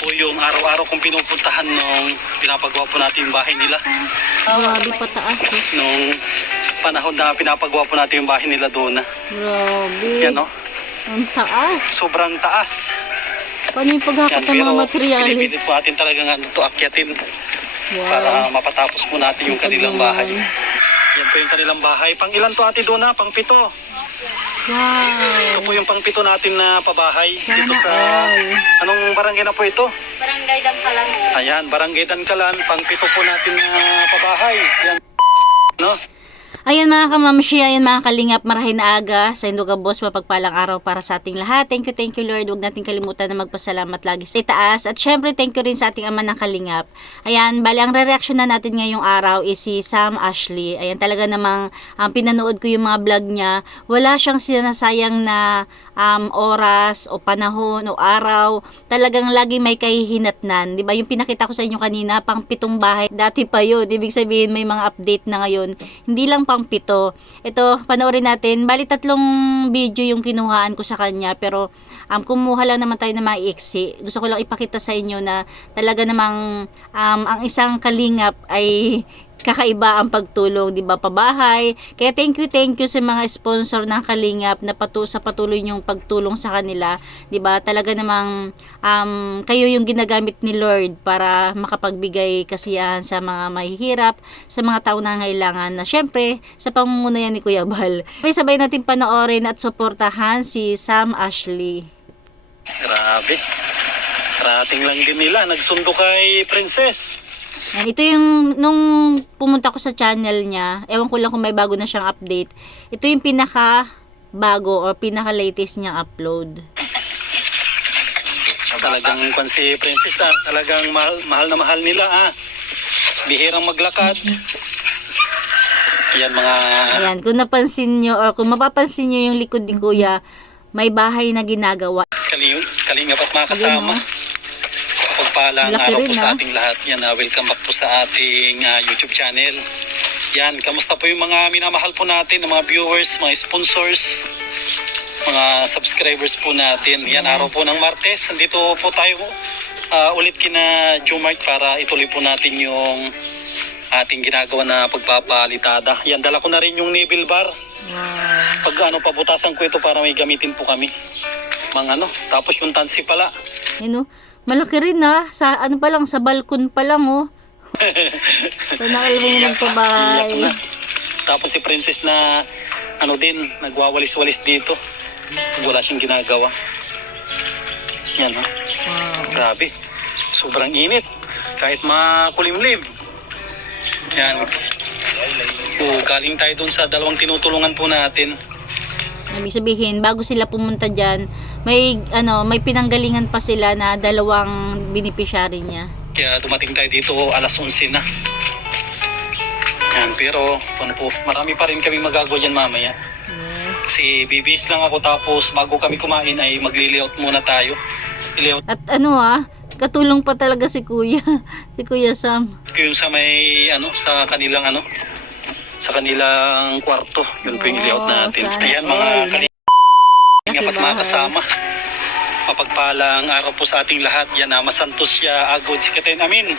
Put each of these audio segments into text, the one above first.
po yung araw-araw kong pinupuntahan nung pinapagawa po natin yung bahay nila. Grabe pataas eh. Nung panahon na pinapagawa po natin yung bahay nila doon. Grabe. Yan no? Ang taas. Sobrang taas. Paano yung paghakot ng mga materialis? pinipilit po natin talagang ano to akyatin para Wow. mapatapos po natin yung kanilang bahay. Yan po yung kanilang bahay. Pang ilan to ate Dona? Pang pito. Ito Wow. po yung pang pito natin na pabahay Sana dito sa... all. Anong barangay na po ito? Barangay Dangkalan. Ayan, barangay Dankalan. Pang pito po natin na pabahay. Yan. No? Ayan mga kamamshi, ayan mga kalingap, marahin na aga sa Induga Boss, mapagpalang araw para sa ating lahat. Thank you, thank you Lord. Huwag natin kalimutan na magpasalamat lagi sa itaas. At syempre, thank you rin sa ating ama ng kalingap. Ayan, bali ang re-reaction na natin ngayong araw is si Sam Ashley. Ayan, talaga namang um, pinanood ko yung mga vlog niya. Wala siyang sinasayang na um, oras o panahon o araw. Talagang lagi may kahihinatnan. Di ba? Yung pinakita ko sa inyo kanina, pang pitong bahay. Dati pa yun. Ibig sabihin, may mga update na ngayon. Hindi lang pang pito. Ito, panoorin natin. Bali, tatlong video yung kinuhaan ko sa kanya. Pero, um, kumuha lang naman tayo na maiksi. Gusto ko lang ipakita sa inyo na talaga namang um, ang isang kalingap ay kakaiba ang pagtulong, 'di ba, pabahay. Kaya thank you, thank you sa mga sponsor ng Kalingap na patu sa patuloy niyong pagtulong sa kanila, 'di ba? Talaga namang um, kayo yung ginagamit ni Lord para makapagbigay kasiyahan sa mga mahihirap, sa mga tao na ngailangan na syempre sa pamumuno yan ni Kuya Bal. May sabay natin panoorin at suportahan si Sam Ashley. Grabe. Rating lang din nila. Nagsundo kay Princess. Yan, ito yung, nung pumunta ko sa channel niya, ewan ko lang kung may bago na siyang update. Ito yung pinaka bago or pinaka latest niyang upload. Talagang kwan si Princess ah. Talagang mahal, mahal na mahal nila ah. Bihirang maglakad. Yan mga Ayan, kung napansin nyo or kung mapapansin nyo yung likod ni Kuya, may bahay na ginagawa. kaling, kalingap at mga kasama. Ayan, Pagpalang Laki araw rin, po sa ah. ating lahat. Yan, ah, welcome back po sa ating ah, YouTube channel. Yan, kamusta po yung mga minamahal po natin, ng mga viewers, mga sponsors, mga subscribers po natin. Yan, Yes. araw po ng Martes. Nandito po tayo ah, ulit kina Jumart para ituloy po natin yung ating ginagawa na pagpapalitada. Yan, dala ko na rin yung Neville bar. Wow. Pag ano, pabutasan ko ito para may gamitin po kami. Mga ano, tapos yung tansi pala. Yan o. Malaki rin ha. Sa ano pa lang, sa balkon pa lang oh. so, nakalagay naman pa bahay. Iyak na. Tapos si Princess na ano din, nagwawalis-walis dito. Wala siyang ginagawa. Yan ha. Wow. Grabe. Sobrang init. Kahit makulimlim. Yan. O, galing tayo dun sa dalawang tinutulungan po natin. Ibig sabihin, bago sila pumunta dyan, may, ano, may pinanggalingan pa sila na dalawang beneficiary niya. Kaya dumating tayo dito alas 11 na. Yan, pero ano po, marami pa rin kami magagawa dyan mamaya. Yes. Kasi bibis lang ako tapos bago kami kumain ay magli-layout muna tayo. I-layout At ano ah, katulong pa talaga si Kuya. si Kuya Sam. yung sa may ano sa kanilang ano sa kanilang kwarto. Yun po yung Oh, i-layout natin. sana Ayan mga all. kalingap at mga kasama. Mapagpalang araw po sa ating lahat. Yan na masantos siya agod si Katen Amin.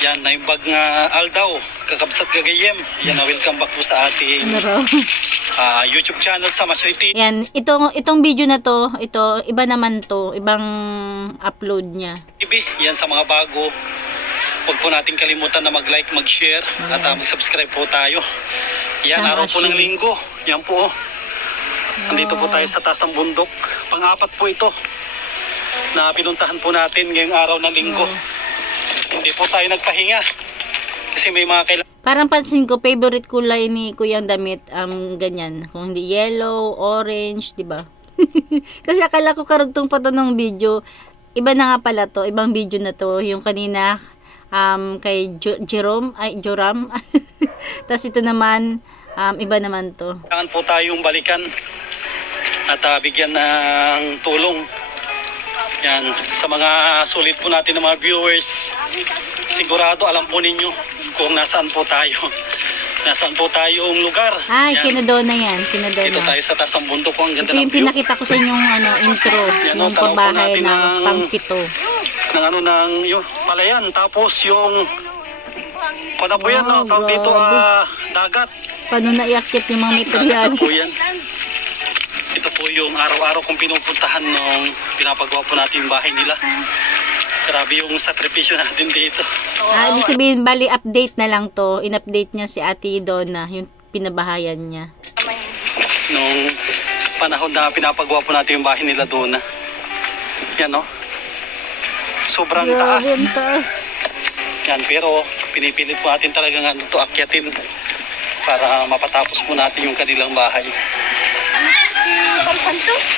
Yan na yung bag nga Aldaw, kakabsat kagayem. Yan na welcome back po sa ating ah, YouTube channel sa Masoyti. Yan, itong, itong video na to, ito, iba naman to, ibang upload niya. TV. Yan sa mga bago. Huwag po natin kalimutan na mag-like, mag-share at ah, mag-subscribe po tayo. Yan, araw po ng linggo. Yan po. oh. Nandito po tayo sa tasang bundok. Pang-apat po ito na pinuntahan po natin ngayong araw ng linggo. Oh. Hindi po tayo nagpahinga. Kasi may mga kailangan Parang pansin ko, favorite kulay ni Kuyang damit, um, ganyan. Kung hindi yellow, orange, di ba? Kasi akala ko karugtong pa to ng video. Iba na nga pala to, ibang video na to. Yung kanina, um, kay jo- Jerome, ay, Joram. Tapos ito naman, um, iba naman to. po tayong balikan at ah, bigyan ng tulong. Yan, sa mga sulit po natin ng mga viewers, sigurado alam po ninyo kung nasaan po tayo. Nasaan po tayong lugar. Ay, Yan. kinadona yan, Dito kinadona. tayo sa tasang bundok ko. Ang Ito ganda ng yung view. pinakita ko sa inyong ano, intro, Yan, yung oh, pabahay ng ang- pangpito. Ng ano ng yung palayan tapos yung Kung po yan, no? Tawag dito, grabe. ah, dagat. Paano naiakit yung mga material? Ito po yan. Ito po yung araw-araw kong pinupuntahan nung pinapagawa po natin yung bahay nila. Grabe yung sakripisyo natin dito. Ah, ibig sabihin, bali update na lang to. In-update niya si Ate Donna, yung pinabahayan niya. Nung panahon na pinapagawa po natin yung bahay nila doon. Yan, no? Sobrang taas. Grabe, ang taas. Yan, pero pinipilit po natin talagang ano to akyatin para mapatapos po natin yung kanilang bahay.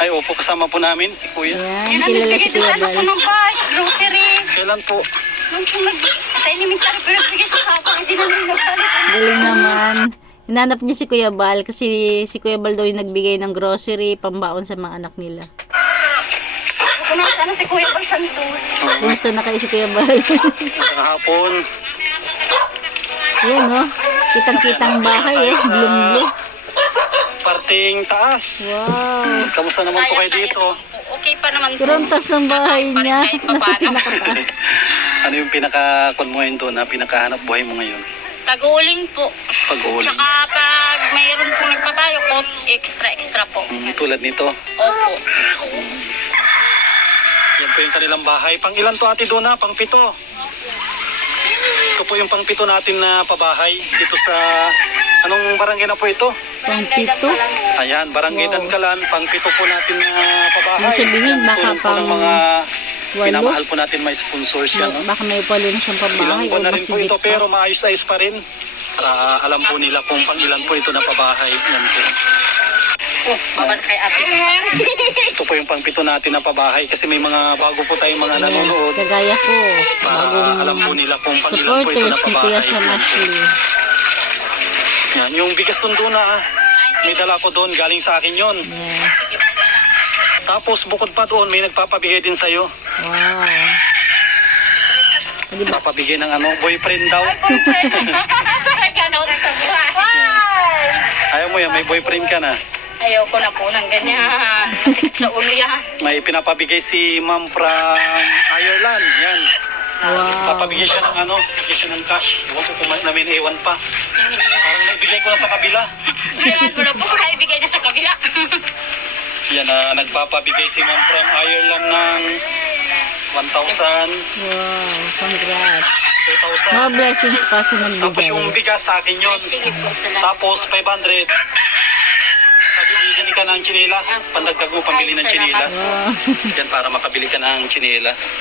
Ay, opo, kasama po namin si Kuya. Ayan, kilala si Kuya Bal. ng bahay, grocery. Kailan po? Sa elementary pero bigay sa kapag hindi na nila nagsalit. Galing naman. Hinanap niya si Kuya Bal kasi si Kuya Bal daw yung nagbigay ng grocery, pambaon sa mga anak nila. Ako na si Kuya Bal Santos. Kumusta na kayo si Kuya Bal? Kahapon, Ayan, no? Kitang-kitang bahay, eh. Blum-blum. parting taas. Wow. Kamusta naman po kayo dito? Okay pa naman Pero ang taas ng bahay niya. Nasa pinakataas. Ano yung pinaka-kun mo ngayon doon, na pinakahanap buhay mo ngayon? Taguling po. Pag-uling. Tsaka pag mayroon po nagpapayo po, extra-extra po. Hmm, tulad nito. Opo. Yan po yung kanilang bahay. Pang ilan to ate Dona? Pang pito. Ito po yung pang pito natin na pabahay. Dito sa... Anong barangay na po ito? Pang pito. Ayan, Barangay Wow. Dankalan. Pang pito po natin na pabahay. Ibig sabihin, baka ng pang mga Walo. pinamahal po natin may sponsors yan. No? Baka may palo na siyang Ilang pabahay o buwan na rin po ito pero maayos-ayos pa rin. Para alam po nila kung pang ilan po ito na pabahay. Yan po. Oh, babad kay ate. Ito po yung pangpito natin na pabahay kasi may mga bago po tayong mga nanonood. Yes, kagaya ko. Para Bagong alam po nila kung pang ilan po ito na pabahay. Yan, yung bigas nun doon ah. May dala ko doon, galing sa akin yon. Yes. Tapos bukod pa doon, may nagpapabigay din sa'yo. Wow. Papabigay ng ano, boyfriend daw. Ganaw na sa buhay. Ayaw mo yan, may boyfriend ka na. Ayoko na po ng ganyan. Masikip sa ulo yan. May pinapabigay si ma'am from Ireland. Yan. Wow. Papabigay siya ng ano, bigay siya ng cash. Ewan ko kung may- namin ewan pa. Parang naibigay ko na sa kabila. Kailan ko na po naibigay na sa kabila. Yan na nagpapabigay si ma'am from Ireland ng 1,000, Wow. Congrats. 2,000. Mga blessings pa sa Tapos yung nagbigay. bigas sa akin yun. Sige po, salamat. Tapos 500. Ka ng chinelas. Pandagdag mo pambili ng chinelas. Yan para makabili ka ng chinelas.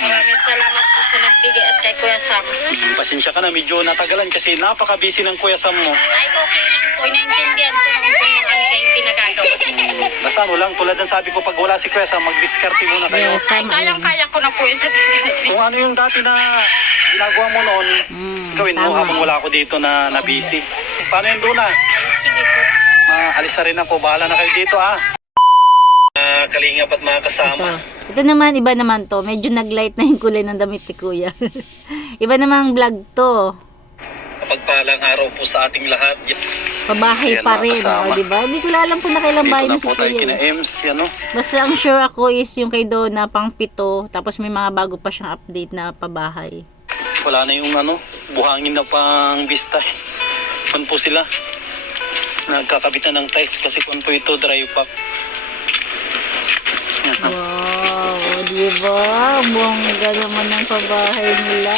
Maraming salamat po sa nagbigay at kay Kuya Sam. Hmm, Pasensya ka na, medyo natagalan kasi napaka-busy ng Kuya Sam mo. Ay, okay lang po. Inaintindihan ko naman kung marami kayong pinagagawa. Basta ano lang, tulad ng sabi ko, pag wala si Kuya Sam, mag-discarte muna kayo. Yes, Ay, kayang-kaya ko na po yun sa Kung ano yung dati na ginagawa mo noon, Mm, gawin mo tama. habang wala ako dito na na-busy. Paano yung Duna? Po. Maalis na rin ako, bahala na kayo dito ah. Uh, kalingap at mga Ito. kasama. Ito naman, iba naman to. Medyo nag-light na yung kulay ng damit ni Kuya. iba namang vlog to. Kapagpalang araw po sa ating lahat. Pabahay Ayan, pa rin. O, diba? Hindi ko na alam kung nakailang bahay na na si po tayo Kuya. kina eh. Ems, yan no? Basta ang sure ako is yung kay Donna pang pito. Tapos may mga bago pa siyang update na pabahay. Wala na yung ano, buhangin na pang vista. Kung po sila, nagkakabitan ng tiles kasi kung po ito dry pack. Wow, di ba? Bongga naman ang pabahay nila.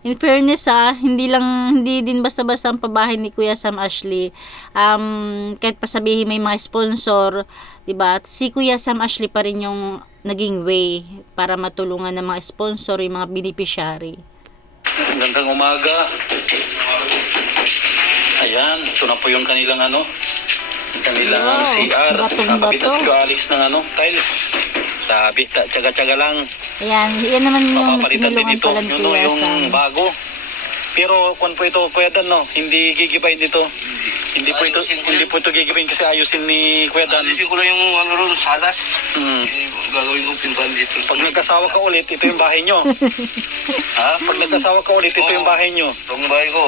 In fairness ha, hindi lang, hindi din basta-basta ang pabahay ni Kuya Sam Ashley. Um, kahit pa sabihin may mga sponsor, di ba? Si Kuya Sam Ashley pa rin yung naging way para matulungan ng mga sponsor, yung mga beneficiary. Gandang umaga. Ayan, ito na po yung kanilang ano, yung kanilang Wow, CR. Nakabit na si Kuya Alex ng ano, tiles. Sabi, tsaga-tsaga lang. Ayan, yan naman yung Papapalitan din ito, yun no, yung bago. Pero kung po ito, Kuya Dan, no, hindi gigibayin dito. Hindi po ito, Ayusin ko hindi yun. po ito gigibayin kasi ayusin ni Kuya Dan. Alisin ko lang yung ano ron, salas. Hmm. Eh, gagawin ko pintuan dito. Pag nagkasawa ka ulit, ito yung bahay nyo. Ha? Pag nagkasawa ka ulit, ito yung bahay nyo. Itong bahay ko.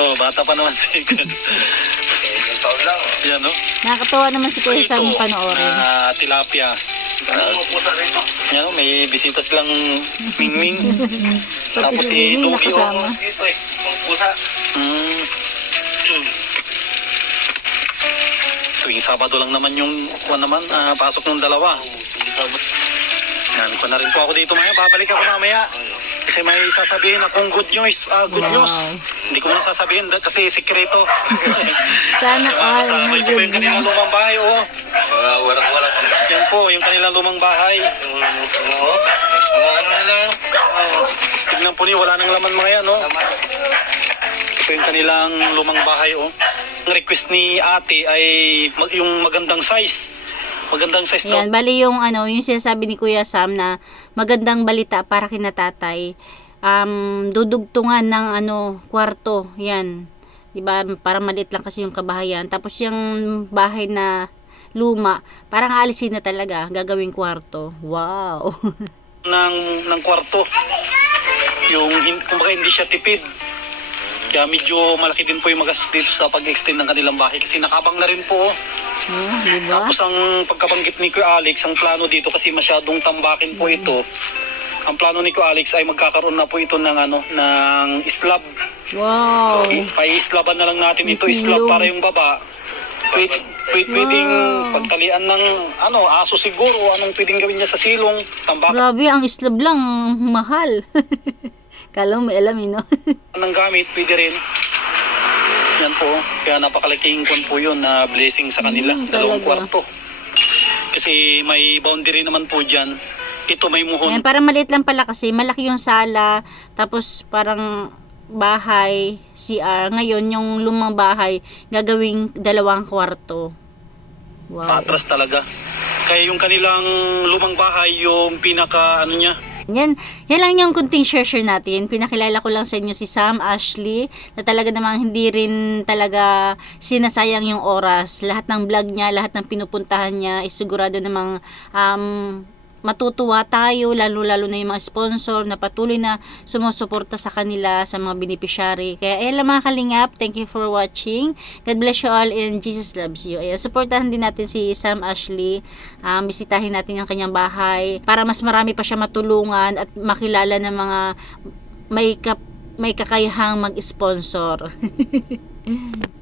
Oh, bata pa naman si Eh, ilang taon lang. Yan, no? Nakakatawa naman si Kuya Sam panoorin. na tilapia. Ano mo puta rito? Yan may bisita silang Mingming. Tapos si Mingming Dugi o. nakasama. Dito eh. Ang pusa. Hmm. Sabado lang naman yung kuwan naman, ah, pasok ng dalawa. Yan, ko na rin po ako dito maya. Babalik ako mamaya. Kasi may sasabihin akong good news. Ah, good Wow. news. Hindi ko muna sasabihin da- kasi sikreto. Sana all Kasama ito po yung kanilang goodness. lumang bahay. Oh. Mga warak-warak. Yan po, yung kanilang lumang bahay. Yung mga mga mga ano nila yun? Oh. Tignan po niyo, wala nang laman mga yan. Oh. Tama. Ito yung kanilang lumang bahay. Oh. Ang request ni ate ay mag- yung magandang size. Magandang size daw. Yan, bali yung ano, yung sinasabi ni Kuya Sam na magandang balita para kina tatay. Um, dudugtungan ng ano, kwarto. Yan. 'Di ba? Para maliit lang kasi yung kabahayan. Tapos yung bahay na luma, parang aalisin na talaga, gagawing kwarto. Wow. ng ng kwarto. Yung kumbaga hindi siya tipid. Kaya medyo malaki din po yung magastos dito sa pag-extend ng kanilang bahay kasi nakabang na rin po. oh. oh, 'di ba? Tapos ang pagkabanggit ni Kuya Alex, ang plano dito kasi masyadong tambakin po ito. Ang plano ni Kuya Alex ay magkakaroon na po ito ng ano ng slab. Wow. Pa-islaban na lang natin May ito slab para yung baba. Pwede, pwede, pwedeng Wow. pagtalian ng ano, aso siguro, anong pwedeng gawin niya sa silong, tambakan Grabe, ang islab lang mahal. Kala mo may alam eh, no? ng gamit, pwede rin. Yan po. Kaya napakalaking kwan po yun na blessing sa kanila. Mm, dalawang talaga. kwarto. Kasi may boundary naman po dyan. Ito may muhon. Yan, parang maliit lang pala kasi malaki yung sala, tapos parang bahay, CR. Ngayon, yung lumang bahay, gagawing dalawang kwarto. Wow. Atras talaga. Kaya yung kanilang lumang bahay, yung pinaka ano niya, Yan, yan lang yung kunting share-share natin. Pinakilala ko lang sa inyo si Sam Ashley na talaga namang hindi rin talaga sinasayang yung oras. Lahat ng vlog niya, lahat ng pinupuntahan niya, is sigurado namang um, matutuwa tayo, lalo-lalo na yung mga sponsor na patuloy na sumusuporta sa kanila, sa mga beneficiary. Kaya ayan lang mga kalingap, thank you for watching. God bless you all and Jesus loves you. Ayan, supportahan din natin si Sam Ashley. Um, bisitahin natin yung kanyang bahay para mas marami pa siya matulungan at makilala ng mga may kap may kakayahang mag-sponsor.